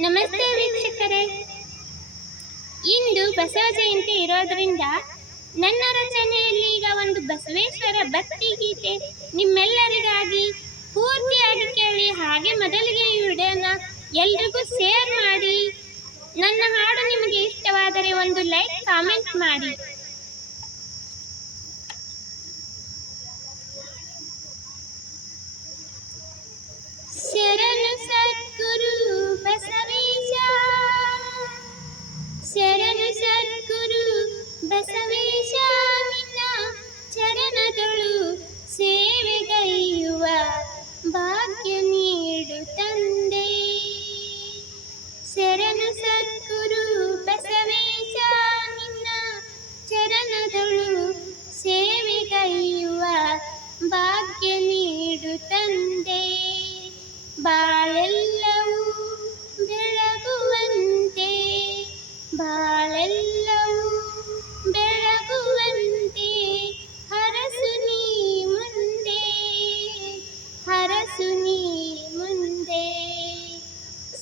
ನಮಸ್ತೆ ವೀಕ್ಷಕರೇ. ಇಂದು ಬಸವ ಜಯಂತಿ ಇರೋದ್ರಿಂದ ನನ್ನ ರಚನೆಯಲ್ಲಿ ಈಗ ಒಂದು ಬಸವೇಶ್ವರ ಭಕ್ತಿ ಗೀತೆ. ನಿಮ್ಮೆಲ್ಲರಿಗಾಗಿ ಪೂರ್ತಿಯಾಗಿ ಕೇಳಿ ಹಾಗೆ ಮೊದಲಿಗೆ ಈ ವಿಡಿಯೋನ ಎಲ್ರಿಗೂ ಶೇರ್ ಮಾಡಿ. ನನ್ನ ಹಾಡು ನಿಮಗೆ ಇಷ್ಟವಾದರೆ ಒಂದು ಲೈಕ್, ಕಾಮೆಂಟ್ ಮಾಡಿ. ಬಾಳೆಲ್ಲವೂ ಬೆಳಗುವಂತೆ ಬಾಳೆಲ್ಲವೂ ಬೆಳಗುವಂತೆ ಹರಸು ನೀ ಮುಂದೆ ಹರಸು ನೀ ಮುಂದೆ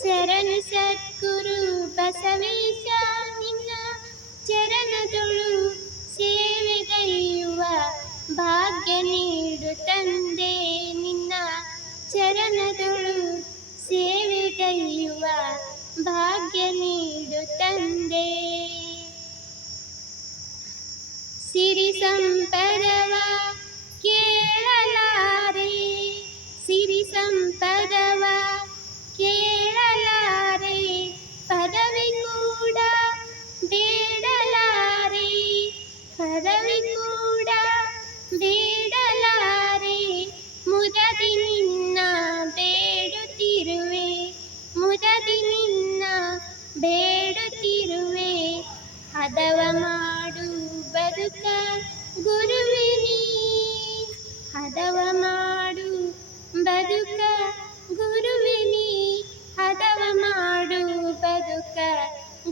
ಶರಣು ಸದ್ಗುರು ಬಸವೇಶ ನಿನ್ನ ಚರಣದೊಳು ಸೇವೆಗೈಯುವ ಭಾಗ್ಯ ನೀಡು ತಂದೆ ನಿನ್ನ ಚರಣದೊಳು ಭಾಗ್ಯ ನೀಡು ತಂದೆ. ಸಿರಿ ಸಂಪದವ ಕೇಳಲಾರೆ. ಸಿರಿ ಸಂಪದವ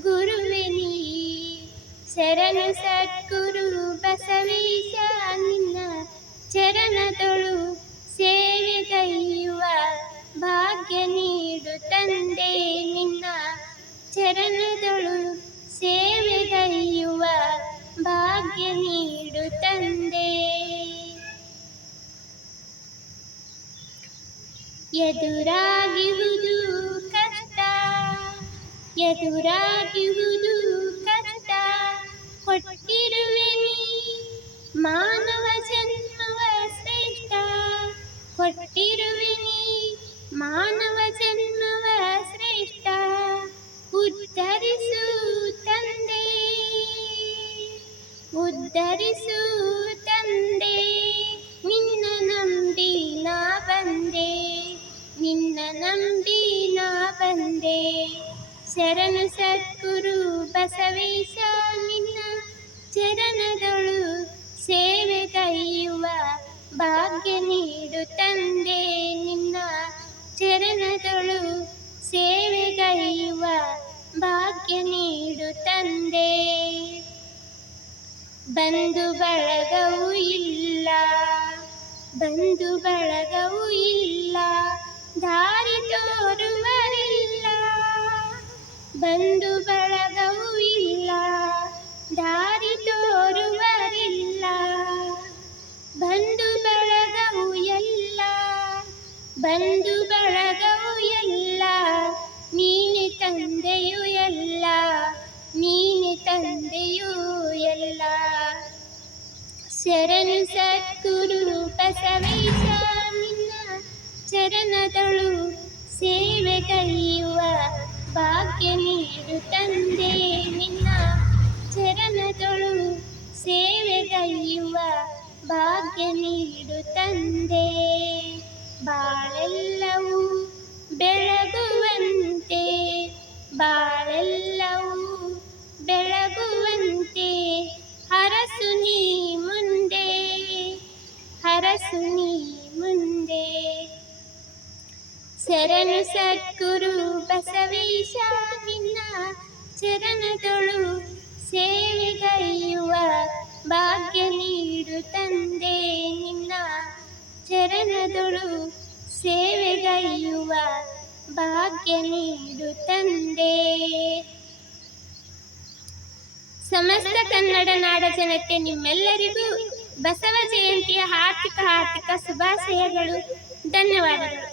ಗುರುವೆ ನೀ. ಶರಣು ಸದ್ಗುರು ಬಸವೇಶ, ನಿನ್ನ ಸೇವೆ ಕೈಯುವ ಭಾಗ್ಯ ನೀಡು ತಂದೆ, ನಿನ್ನ ಚರಣದೊಳು ಸೇವೆಗೈಯುವ ಭಾಗ್ಯ ನೀಡು ತಂದೆ. ಎದುರಾಗಿರುವುದು ಕಷ್ಟ ಎದುರಾಗಿರುವುದು ಕಷ್ಟ. ಕೊಟ್ಟಿರುವೆ ನೀ ಮಾನವ ಜನ್ಮವ ಶ್ರೇಷ್ಠ. ಕೊಟ್ಟಿರುವೆ ನೀ ಸದ್ಗುರು ಬಸವೇಶ ನಿನ್ನ ಸೇವೆ ಕೈಯುವ ಭಾಗ್ಯ ನೀಡು ತಂದೆ. ನಿನ್ನ ಚರಣದಳು ಸೇವೆ ಕೈಯುವ ಭಾಗ್ಯ ನೀಡು ತಂದೆ. ಬಂಧು ಬಳಗವೂ ಇಲ್ಲ, ಬಂಧು ಬಳಗವೂ ಇಲ್ಲ. ದಾರಿ ತೋರುವರಿಲ್ಲ ಬಂಧು ಬಳಗವೂ ಇಲ್ಲ, ದಾರಿ ತೋರುವರಿಲ್ಲ. ಬಂಧು ಬಳಗವು ಎಲ್ಲ ಬಂಧು ಬಳಗವು ಎಲ್ಲ ನೀನೆ ತಂದೆಯು ಎಲ್ಲ ನೀನೆ ತಂದೆಯೂ ಎಲ್ಲ. ಶರಣು ಸದ್ಗುರು ಬಸವೇಶ ನಿನ್ನ ಸೇವೆ ಸೇವೆಗೈಯುವ ಭಾಗ್ಯ ನೀಡು ತಂದೆ. ನಿನ್ನ ಚರಣದೊಳು ಸೇವೆಗೈಯುವ ಭಾಗ್ಯ ನೀಡು ತಂದೆ. ಬಾಳೆಲ್ಲವೂ ಬೆಳಗುವಂತೆ ಬಾಳೆಲ್ಲವೂ ಬೆಳಗುವಂತೆ. ಹರಸು ನೀ ಮುಂದೆ, ಹರಸು ನೀ ಮುಂದೆ. ಶರಣು ಸದ್ಗುರು ಬಸವೇಶ, ನಿನ್ನ ಚರಣದೊಳು ಸೇವೆಗೈಯುವ ಭಾಗ್ಯ ನೀಡು ತಂದೆ. ನಿನ್ನ ಚರಣದೊಳು ಸೇವೆಗೈಯುವ ಭಾಗ್ಯ ನೀಡು ತಂದೆ. ಸಮಸ್ತ ಕನ್ನಡ ನಾಡ ಜನತೆ, ನಿಮ್ಮೆಲ್ಲರಿಗೂ ಬಸವ ಜಯಂತಿಯ ಹಾರ್ದಿಕ ಹಾರ್ದಿಕ ಶುಭಾಶಯಗಳು. ಧನ್ಯವಾದಗಳು.